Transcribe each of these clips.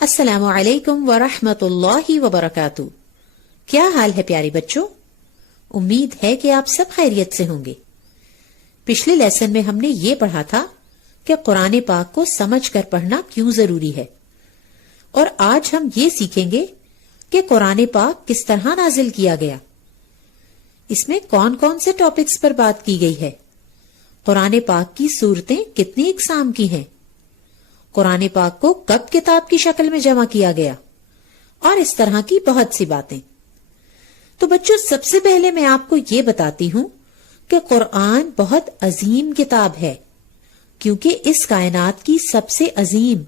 السلام علیکم ورحمۃ اللہ وبرکاتہ۔ کیا حال ہے پیارے بچوں؟ امید ہے کہ آپ سب خیریت سے ہوں گے۔ پچھلے لیسن میں ہم نے یہ پڑھا تھا کہ قرآن پاک کو سمجھ کر پڑھنا کیوں ضروری ہے، اور آج ہم یہ سیکھیں گے کہ قرآن پاک کس طرح نازل کیا گیا، اس میں کون کون سے ٹاپکس پر بات کی گئی ہے، قرآن پاک کی صورتیں کتنی اقسام کی ہیں، قرآن پاک کو کب کتاب کی شکل میں جمع کیا گیا، اور اس طرح کی بہت سی باتیں۔ تو بچوں، سب سے پہلے میں آپ کو یہ بتاتی ہوں کہ قرآن بہت عظیم کتاب ہے، کیونکہ اس کائنات کی سب سے عظیم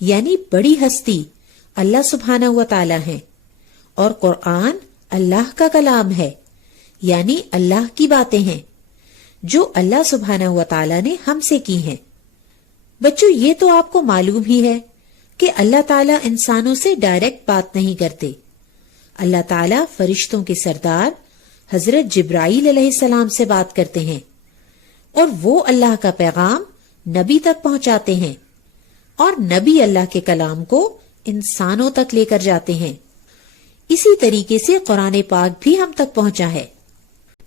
یعنی بڑی ہستی اللہ سبحانہ و تعالی ہے، اور قرآن اللہ کا کلام ہے، یعنی اللہ کی باتیں ہیں جو اللہ سبحانہ و تعالی نے ہم سے کی ہیں۔ بچوں، یہ تو آپ کو معلوم ہی ہے کہ اللہ تعالیٰ انسانوں سے ڈائریکٹ بات نہیں کرتے۔ اللہ تعالیٰ فرشتوں کے سردار حضرت جبرائیل علیہ السلام سے بات کرتے ہیں، اور وہ اللہ کا پیغام نبی تک پہنچاتے ہیں، اور نبی اللہ کے کلام کو انسانوں تک لے کر جاتے ہیں۔ اسی طریقے سے قرآن پاک بھی ہم تک پہنچا ہے۔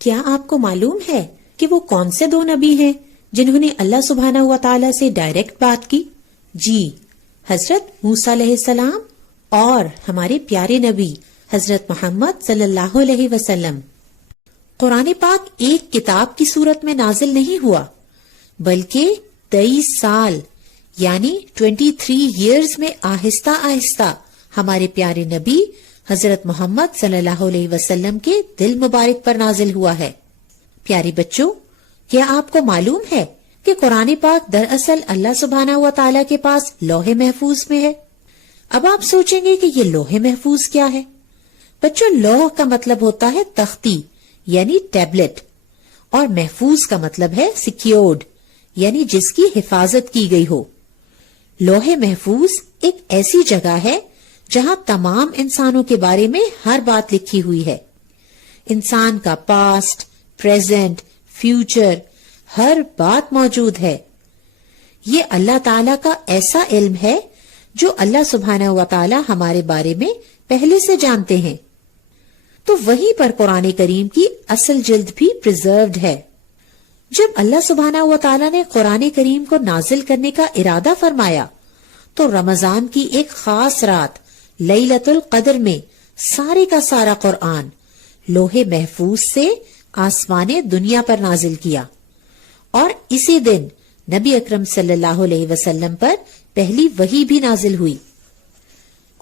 کیا آپ کو معلوم ہے کہ وہ کون سے دو نبی ہیں جنہوں نے اللہ سبحانہ و تعالیٰ سے ڈائریکٹ بات کی؟ جی، حضرت موسیٰ علیہ السلام اور ہمارے پیارے نبی حضرت محمد صلی اللہ علیہ وسلم۔ قرآن پاک ایک کتاب کی صورت میں نازل نہیں ہوا، بلکہ 23 سال یعنی 23 ایئرز میں آہستہ آہستہ ہمارے پیارے نبی حضرت محمد صلی اللہ علیہ وسلم کے دل مبارک پر نازل ہوا ہے۔ پیارے بچوں، کیا آپ کو معلوم ہے کہ قرآن پاک دراصل اللہ سبحانہ و تعالیٰ کے پاس لوح محفوظ میں ہے؟ اب آپ سوچیں گے کہ یہ لوح محفوظ کیا ہے؟ بچوں، لوح کا مطلب ہوتا ہے تختی یعنی ٹیبلٹ، اور محفوظ کا مطلب ہے سیکیورڈ یعنی جس کی حفاظت کی گئی ہو۔ لوح محفوظ ایک ایسی جگہ ہے جہاں تمام انسانوں کے بارے میں ہر بات لکھی ہوئی ہے۔ انسان کا پاسٹ، پریزنٹ، فیوچر، ہر بات موجود ہے۔ یہ اللہ تعالیٰ کا ایسا علم ہے جو اللہ سبحانہ و تعالیٰ ہمارے بارے میں پہلے سے جانتے ہیں۔ تو وہیں پر قرآن کریم کی اصل جلد بھی پریزروڈ ہے۔ جب اللہ سبحانہ و تعالیٰ نے قرآن کریم کو نازل کرنے کا ارادہ فرمایا تو رمضان کی ایک خاص رات لیلۃ القدر میں سارے کا سارا قرآن لوح محفوظ سے آسمان دنیا پر نازل کیا، اور اسی دن نبی اکرم صلی اللہ علیہ وسلم پر پہلی وحی بھی نازل ہوئی،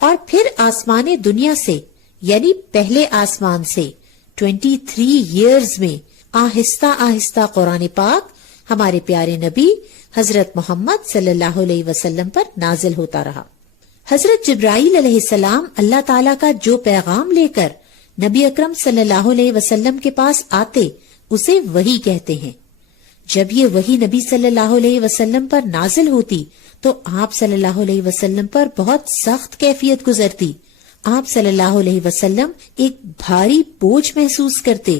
اور پھر آسمان دنیا سے یعنی پہلے آسمان سے 23 ایئرز میں آہستہ آہستہ قرآن پاک ہمارے پیارے نبی حضرت محمد صلی اللہ علیہ وسلم پر نازل ہوتا رہا۔ حضرت جبرائیل علیہ السلام اللہ تعالیٰ کا جو پیغام لے کر نبی اکرم صلی اللہ علیہ وسلم کے پاس آتے اسے وحی کہتے ہیں۔ جب یہ وحی نبی صلی اللہ علیہ وسلم پر نازل ہوتی تو آپ صلی اللہ علیہ وسلم پر بہت سخت کیفیت گزرتی۔ آپ صلی اللہ علیہ وسلم ایک بھاری بوجھ محسوس کرتے،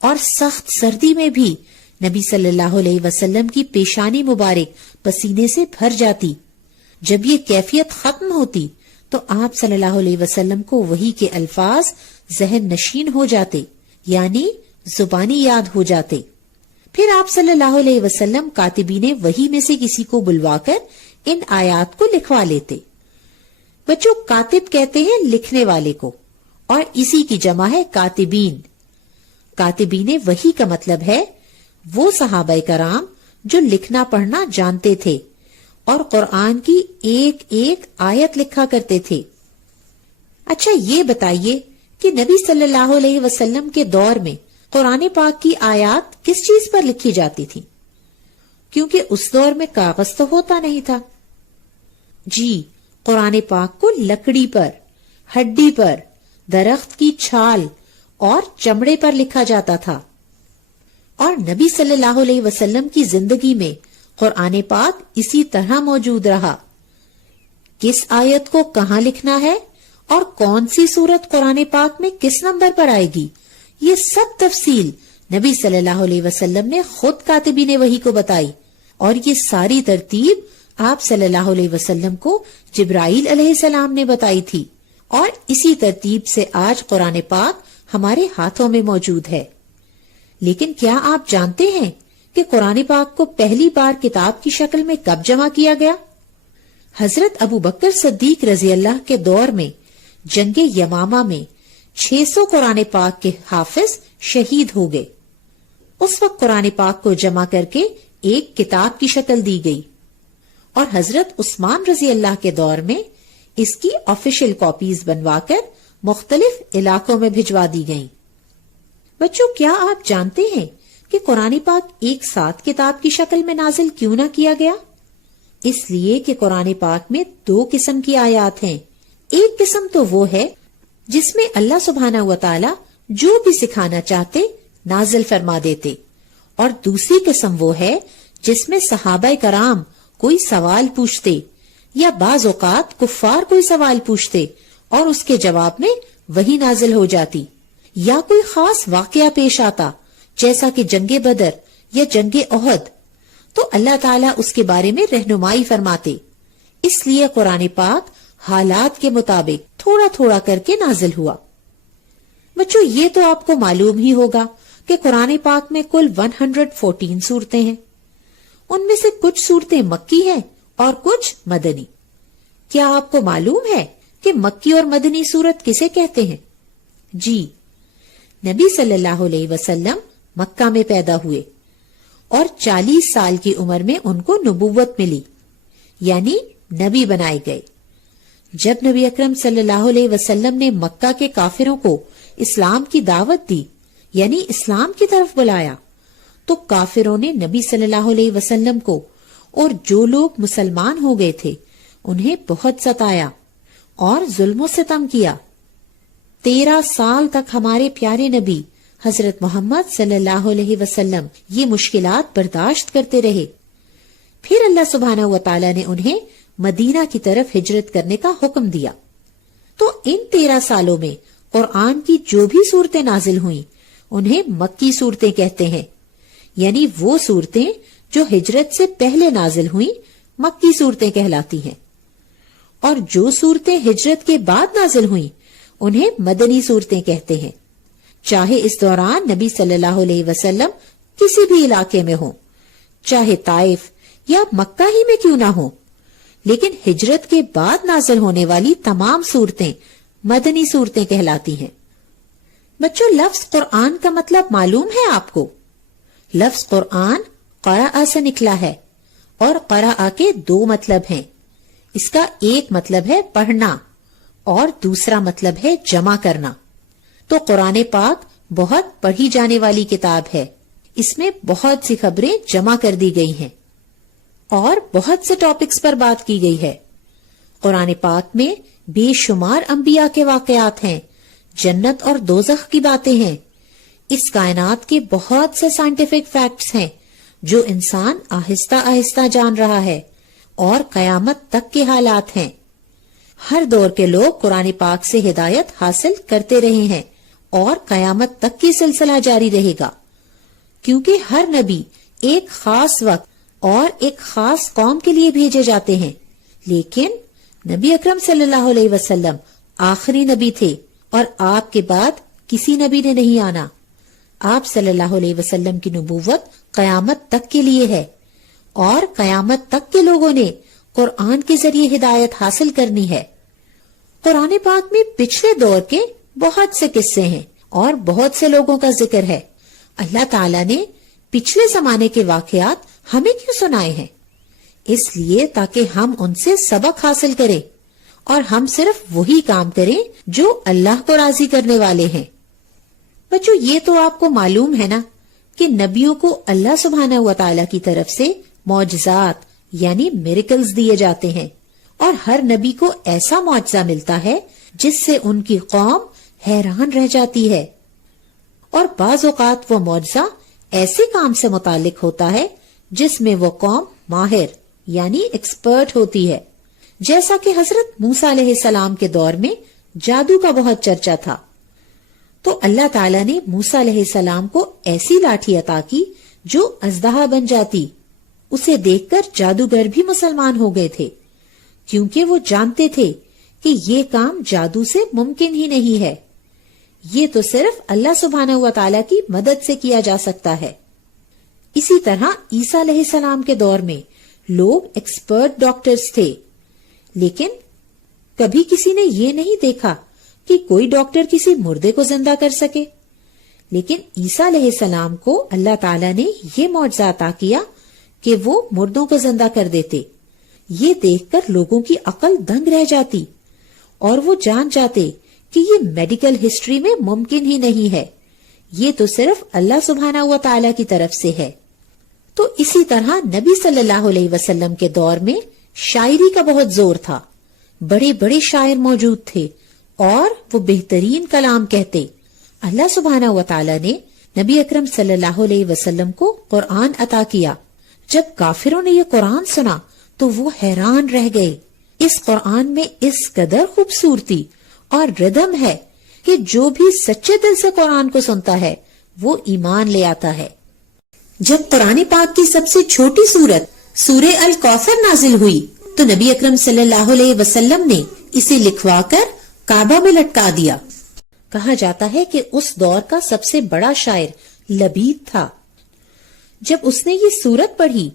اور سخت سردی میں بھی نبی صلی اللہ علیہ وسلم کی پیشانی مبارک پسینے سے بھر جاتی۔ جب یہ کیفیت ختم ہوتی تو آپ صلی اللہ علیہ وسلم کو وحی کے الفاظ ذہن نشین ہو جاتے، یعنی زبانی یاد ہو جاتے۔ پھر آپ صلی اللہ علیہ وسلم کاتبین وحی میں سے کسی کو بلوا کر ان آیات کو لکھوا لیتے۔ بچوں، کاتب کہتے ہیں لکھنے والے کو، اور اسی کی جمع ہے کاتبین۔ کاتبین وحی کا مطلب ہے وہ صحابہ کرام جو لکھنا پڑھنا جانتے تھے اور قرآن کی ایک ایک آیت لکھا کرتے تھے۔ اچھا، یہ بتائیے کہ نبی صلی اللہ علیہ وسلم کے دور میں قرآن پاک کی آیات کس چیز پر لکھی جاتی تھی؟ کیونکہ اس دور میں کاغذ تو ہوتا نہیں تھا۔ جی، قرآن پاک کو لکڑی پر، ہڈی پر، درخت کی چھال اور چمڑے پر لکھا جاتا تھا، اور نبی صلی اللہ علیہ وسلم کی زندگی میں قرآن پاک اسی طرح موجود رہا۔ کس آیت کو کہاں لکھنا ہے اور کون سی سورت قرآن پاک میں کس نمبر پر آئے گی، یہ سب تفصیل نبی صلی اللہ علیہ وسلم نے خود کاتبین وحی کو بتائی، اور یہ ساری ترتیب آپ صلی اللہ علیہ وسلم کو جبرائیل علیہ السلام نے بتائی تھی، اور اسی ترتیب سے آج قرآن پاک ہمارے ہاتھوں میں موجود ہے۔ لیکن کیا آپ جانتے ہیں کہ قرآن پاک کو پہلی بار کتاب کی شکل میں کب جمع کیا گیا؟ حضرت ابو بکر صدیق رضی اللہ کے دور میں جنگ یمامہ میں 600 قرآن پاک کے حافظ شہید ہو گئے۔ اس وقت قرآن پاک کو جمع کر کے ایک کتاب کی شکل دی گئی، اور حضرت عثمان رضی اللہ کے دور میں اس کی آفیشیل کاپیز بنوا کر مختلف علاقوں میں بھجوا دی گئیں۔ بچوں، کیا آپ جانتے ہیں کہ قرآن پاک ایک ساتھ کتاب کی شکل میں نازل کیوں نہ کیا گیا؟ اس لیے کہ قرآن پاک میں 2 قسم کی آیات ہیں۔ ایک قسم تو وہ ہے جس میں اللہ سبحانہ و تعالی جو بھی سکھانا چاہتے نازل فرما دیتے، اور دوسری قسم وہ ہے جس میں صحابہ کرام کوئی سوال پوچھتے، یا بعض اوقات کفار کوئی سوال پوچھتے اور اس کے جواب میں وہی نازل ہو جاتی، یا کوئی خاص واقعہ پیش آتا جیسا کہ جنگ بدر یا جنگ احد، تو اللہ تعالیٰ اس کے بارے میں رہنمائی فرماتے۔ اس لیے قرآن پاک حالات کے مطابق تھوڑا تھوڑا کر کے نازل ہوا۔ بچوں، یہ تو آپ کو معلوم ہی ہوگا کہ قرآن پاک میں کل 114 سورتیں ہیں۔ ان میں سے کچھ سورتیں مکی ہیں اور کچھ مدنی۔ کیا آپ کو معلوم ہے کہ مکی اور مدنی سورت کسے کہتے ہیں؟ جی، نبی صلی اللہ علیہ وسلم مکہ میں پیدا ہوئے اور 40 سال کی عمر میں ان کو نبوت ملی، یعنی نبی بنائے گئے۔ جب نبی اکرم صلی اللہ علیہ وسلم نے مکہ کے کافروں کو اسلام کی دعوت دی، یعنی اسلام کی طرف بلایا، تو کافروں نے نبی صلی اللہ علیہ وسلم کو اور جو لوگ مسلمان ہو گئے تھے انہیں بہت ستایا اور ظلم و ستم کیا۔ 13 سال تک ہمارے پیارے نبی حضرت محمد صلی اللہ علیہ وسلم یہ مشکلات برداشت کرتے رہے۔ پھر اللہ سبحانہ و تعالی نے انہیں مدینہ کی طرف ہجرت کرنے کا حکم دیا۔ تو ان 13 سالوں میں قرآن کی جو بھی صورتیں نازل ہوئیں انہیں مکی صورتیں کہتے ہیں، یعنی وہ صورتیں جو ہجرت سے پہلے نازل ہوئیں مکی صورتیں کہلاتی ہیں، اور جو صورتیں ہجرت کے بعد نازل ہوئیں انہیں مدنی صورتیں کہتے ہیں، چاہے اس دوران نبی صلی اللہ علیہ وسلم کسی بھی علاقے میں ہوں، چاہے طائف یا مکہ ہی میں کیوں نہ ہوں، لیکن ہجرت کے بعد نازل ہونے والی تمام صورتیں مدنی صورتیں کہلاتی ہیں۔ بچوں، لفظ قرآن کا مطلب معلوم ہے آپ کو؟ لفظ قرآن قرأ سے نکلا ہے، اور قرأ کے 2 مطلب ہیں۔ اس کا ایک مطلب ہے پڑھنا اور دوسرا مطلب ہے جمع کرنا۔ تو قرآن پاک بہت پڑھی جانے والی کتاب ہے، اس میں بہت سی خبریں جمع کر دی گئی ہیں اور بہت سے ٹاپکس پر بات کی گئی ہے۔ قرآن پاک میں بے شمار انبیاء کے واقعات ہیں، جنت اور دوزخ کی باتیں ہیں، اس کائنات کے بہت سے سائنٹیفک فیکٹس ہیں جو انسان آہستہ آہستہ جان رہا ہے، اور قیامت تک کے حالات ہیں۔ ہر دور کے لوگ قرآن پاک سے ہدایت حاصل کرتے رہے ہیں، اور قیامت تک کی سلسلہ جاری رہے گا، کیونکہ ہر نبی ایک خاص وقت اور ایک خاص قوم کے لیے بھیجے جاتے ہیں، لیکن نبی اکرم صلی اللہ علیہ وسلم آخری نبی تھے، اور آپ کے بعد کسی نبی نے نہیں آنا۔ آپ صلی اللہ علیہ وسلم کی نبوت قیامت تک کے لیے ہے، اور قیامت تک کے لوگوں نے قرآن کے ذریعے ہدایت حاصل کرنی ہے۔ قرآن پاک میں پچھلے دور کے بہت سے قصے ہیں اور بہت سے لوگوں کا ذکر ہے۔ اللہ تعالیٰ نے پچھلے زمانے کے واقعات ہمیں کیوں سنائے ہیں؟ اس لیے تاکہ ہم ان سے سبق حاصل کریں، اور ہم صرف وہی کام کریں جو اللہ کو راضی کرنے والے ہیں۔ بچوں، یہ تو آپ کو معلوم ہے نا کہ نبیوں کو اللہ سبحانہ و تعالیٰ کی طرف سے معجزات یعنی میریکلز دیے جاتے ہیں، اور ہر نبی کو ایسا معجزہ ملتا ہے جس سے ان کی قوم حیران رہ جاتی ہے، اور بعض اوقات وہ معجزہ ایسے کام سے متعلق ہوتا ہے جس میں وہ قوم ماہر یعنی ایکسپرٹ ہوتی ہے، جیسا کہ حضرت موسیٰ علیہ السلام کے دور میں جادو کا بہت چرچا تھا۔ تو اللہ تعالیٰ نے موسیٰ علیہ السلام کو ایسی لاٹھی عطا کی جو اژدہا بن جاتی، اسے دیکھ کر جادوگر بھی مسلمان ہو گئے تھے، کیونکہ وہ جانتے تھے کہ یہ کام جادو سے ممکن ہی نہیں ہے، یہ تو صرف اللہ سبحانہ و تعالیٰ کی مدد سے کیا جا سکتا ہے۔ اسی طرح عیسیٰ علیہ السلام کے دور میں لوگ ایکسپرٹ ڈاکٹرز تھے، لیکن کبھی کسی نے یہ نہیں دیکھا کہ کوئی ڈاکٹر کسی مردے کو زندہ کر سکے۔ لیکن عیسیٰ علیہ السلام کو اللہ تعالیٰ نے یہ معجزہ عطا کیا کہ وہ مردوں کو زندہ کر دیتے۔ یہ دیکھ کر لوگوں کی عقل دنگ رہ جاتی اور وہ جان جاتے کہ یہ میڈیکل ہسٹری میں ممکن ہی نہیں ہے، یہ تو صرف اللہ سبحانہ و تعالیٰ کی طرف سے ہے۔ تو اسی طرح نبی صلی اللہ علیہ وسلم کے دور میں شاعری کا بہت زور تھا، بڑے بڑے شاعر موجود تھے اور وہ بہترین کلام کہتے۔ اللہ سبحانہ و تعالیٰ نے نبی اکرم صلی اللہ علیہ وسلم کو قرآن عطا کیا۔ جب کافروں نے یہ قرآن سنا تو وہ حیران رہ گئے۔ اس قرآن میں اس قدر خوبصورتی اور ردم ہے کہ جو بھی سچے دل سے قرآن کو سنتا ہے وہ ایمان لے آتا ہے۔ جب قرآن پاک کی سب سے چھوٹی سورت سورہ الکوثر نازل ہوئی تو نبی اکرم صلی اللہ علیہ وسلم نے اسے لکھوا کر کعبہ میں لٹکا دیا۔ کہا جاتا ہے کہ اس دور کا سب سے بڑا شاعر لبید تھا۔ جب اس نے یہ سورت پڑھی،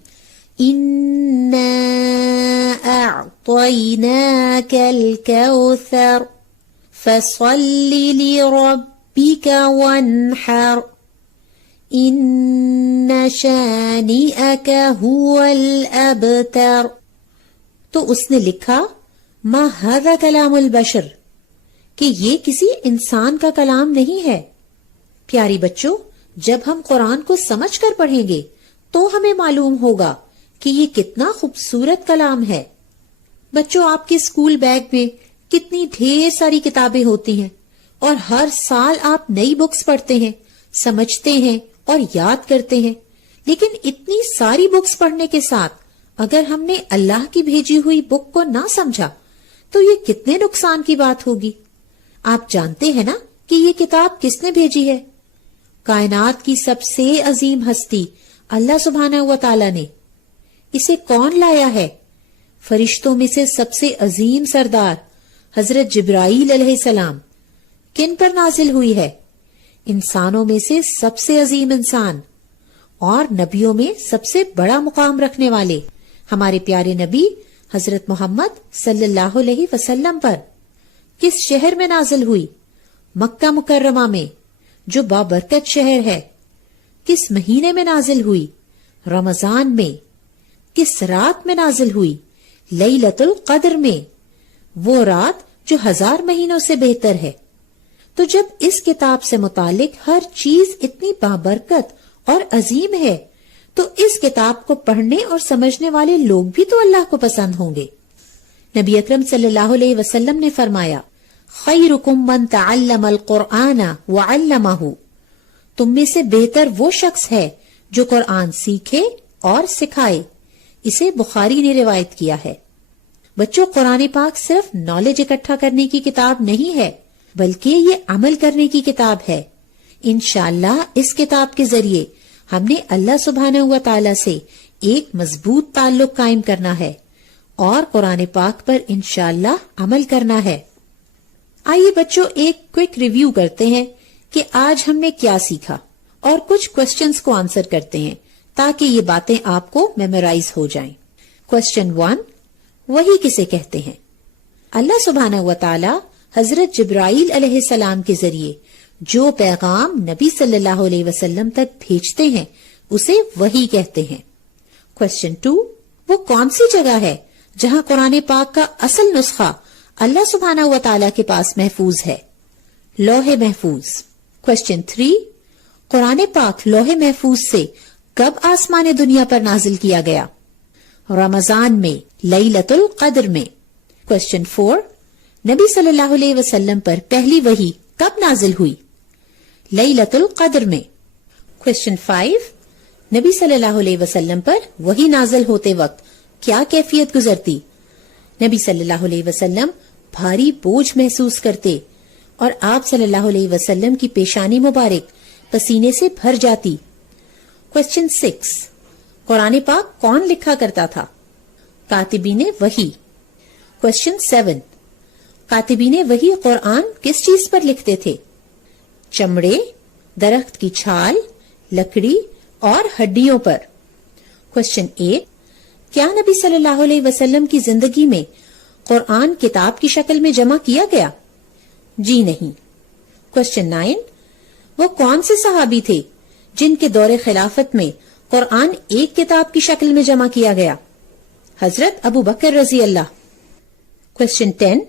اِنَّا أَعْطَيْنَاكَ الْكَوْثَرَ فَصَلِّ لِرَبِّكَ وَانْحَرْ إِنَّ شَانِئَكَ هُوَ الْأَبْتَرُ، تو اس نے لکھا ما هذا کلام البشر، کہ یہ کسی انسان کا کلام نہیں ہے۔ پیاری بچوں، جب ہم قرآن کو سمجھ کر پڑھیں گے تو ہمیں معلوم ہوگا کہ یہ کتنا خوبصورت کلام ہے۔ بچوں، آپ کے اسکول بیگ میں کتنی ڈھیر ساری کتابیں ہوتی ہیں اور ہر سال آپ نئی بکس پڑھتے ہیں، سمجھتے ہیں اور یاد کرتے ہیں، لیکن اتنی ساری بکس پڑھنے کے ساتھ اگر ہم نے اللہ کی بھیجی ہوئی بک کو نہ سمجھا تو یہ کتنے نقصان کی بات ہوگی۔ آپ جانتے ہیں نا کہ یہ کتاب کس نے بھیجی ہے؟ کائنات کی سب سے عظیم ہستی اللہ سبحانہ و تعالیٰ نے۔ اسے کون لایا ہے؟ فرشتوں میں سے سب سے عظیم سردار حضرت جبرائیل علیہ السلام۔ کن پر نازل ہوئی ہے؟ انسانوں میں سے سب سے عظیم انسان اور نبیوں میں سب سے بڑا مقام رکھنے والے ہمارے پیارے نبی حضرت محمد صلی اللہ علیہ وسلم پر۔ کس شہر میں نازل ہوئی؟ مکہ مکرمہ میں، جو بابرکت شہر ہے۔ کس مہینے میں نازل ہوئی؟ رمضان میں۔ کس رات میں نازل ہوئی؟ لیلۃ القدر میں، وہ رات جو 1000 مہینوں سے بہتر ہے۔ تو جب اس کتاب سے متعلق ہر چیز اتنی بابرکت اور عظیم ہے تو اس کتاب کو پڑھنے اور سمجھنے والے لوگ بھی تو اللہ کو پسند ہوں گے۔ نبی اکرم صلی اللہ علیہ وسلم نے فرمایا، خیرکم من تعلم القرآن وعلمہ، تم میں سے بہتر وہ شخص ہے جو قرآن سیکھے اور سکھائے۔ اسے بخاری نے روایت کیا ہے۔ بچوں، قرآن پاک صرف نالج اکٹھا کرنے کی کتاب نہیں ہے، بلکہ یہ عمل کرنے کی کتاب ہے۔ انشاءاللہ اس کتاب کے ذریعے ہم نے اللہ سبحانہ و تعالی سے ایک مضبوط تعلق قائم کرنا ہے اور قرآن پاک پر انشاءاللہ عمل کرنا ہے۔ آئیے بچوں، ایک کوئک ریویو کرتے ہیں کہ آج ہم نے کیا سیکھا اور کچھ کوسچنز کو آنسر کرتے ہیں تاکہ یہ باتیں آپ کو میمورائز ہو جائیں۔ کوسچن 1، وحی کسے کہتے ہیں؟ اللہ سبحانہ و تعالی حضرت جبرائیل علیہ السلام کے ذریعے جو پیغام نبی صلی اللہ علیہ وسلم تک بھیجتے ہیں اسے وحی کہتے ہیں۔ کوسچن 2، وہ کون سی جگہ ہے جہاں قرآن پاک کا اصل نسخہ اللہ سبحانہ و تعالی کے پاس محفوظ ہے؟ لوح محفوظ۔ کوسچن 3، قرآن پاک لوح محفوظ سے کب آسمان دنیا پر نازل کیا گیا؟ رمضان میں، لیلۃ القدر میں۔ کوسچن 4، نبی صلی اللہ علیہ وسلم پر پہلی وحی کب نازل ہوئی؟ لیلۃ القدر میں۔ کوسچن 5، نبی صلی اللہ علیہ وسلم پر وحی نازل ہوتے وقت کیا کیفیت گزرتی؟ نبی صلی اللہ علیہ وسلم بھاری بوجھ محسوس کرتے اور آپ صلی اللہ علیہ وسلم کی پیشانی مبارک پسینے سے بھر جاتی۔ کوسچن 6، قرآن پاک کون لکھا کرتا تھا؟ کاتبین وحی۔ کوشچن 7، کاتبین وحی قرآن کس چیز پر لکھتے تھے؟ چمڑے، درخت کی چھال، لکڑی اور ہڈیوں پر۔ کوشچن 8، کیا نبی صلی اللہ علیہ وسلم کی زندگی میں قرآن کتاب کی شکل میں جمع کیا گیا؟ جی نہیں۔ کوشچن 9، وہ کون سے صحابی تھے جن کے دور خلافت میں قرآن ایک کتاب کی شکل میں جمع کیا گیا؟ حضرت ابو بکر رضی اللہ۔ کوشچن 10،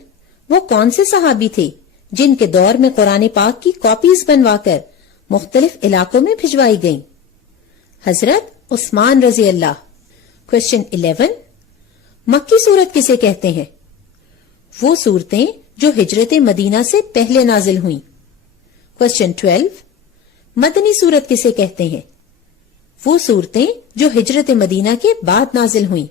وہ کون سے صحابی تھے جن کے دور میں قرآن پاک کی کاپیز بنوا کر مختلف علاقوں میں بھجوائی گئیں؟ حضرت عثمان رضی اللہ۔ کوشچن 11، مکی سورت کسے کہتے ہیں؟ وہ سورتیں جو ہجرت مدینہ سے پہلے نازل ہوئیں۔ کوشچن 12، مدنی سورت کسے کہتے ہیں؟ وہ صورتیں جو ہجرت مدینہ کے بعد نازل ہوئیں۔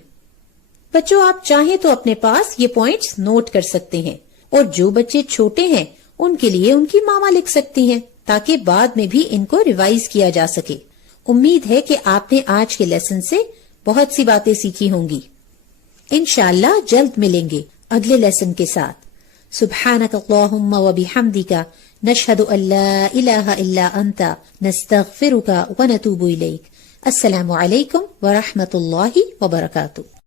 بچوں، آپ چاہیں تو اپنے پاس یہ پوائنٹس نوٹ کر سکتے ہیں، اور جو بچے چھوٹے ہیں ان کے لیے ان کی ماما لکھ سکتی ہیں تاکہ بعد میں بھی ان کو ریوائز کیا جا سکے۔ امید ہے کہ آپ نے آج کے لیسن سے بہت سی باتیں سیکھی ہوں گی۔ انشاءاللہ جلد ملیں گے اگلے لیسن کے ساتھ۔ سبحانک اللہم و بحمدک، نشہد ان لا الہ الا انت، نستغفرک و نتوب الیک۔ السلام علیکم ورحمۃ اللہ وبرکاتہ۔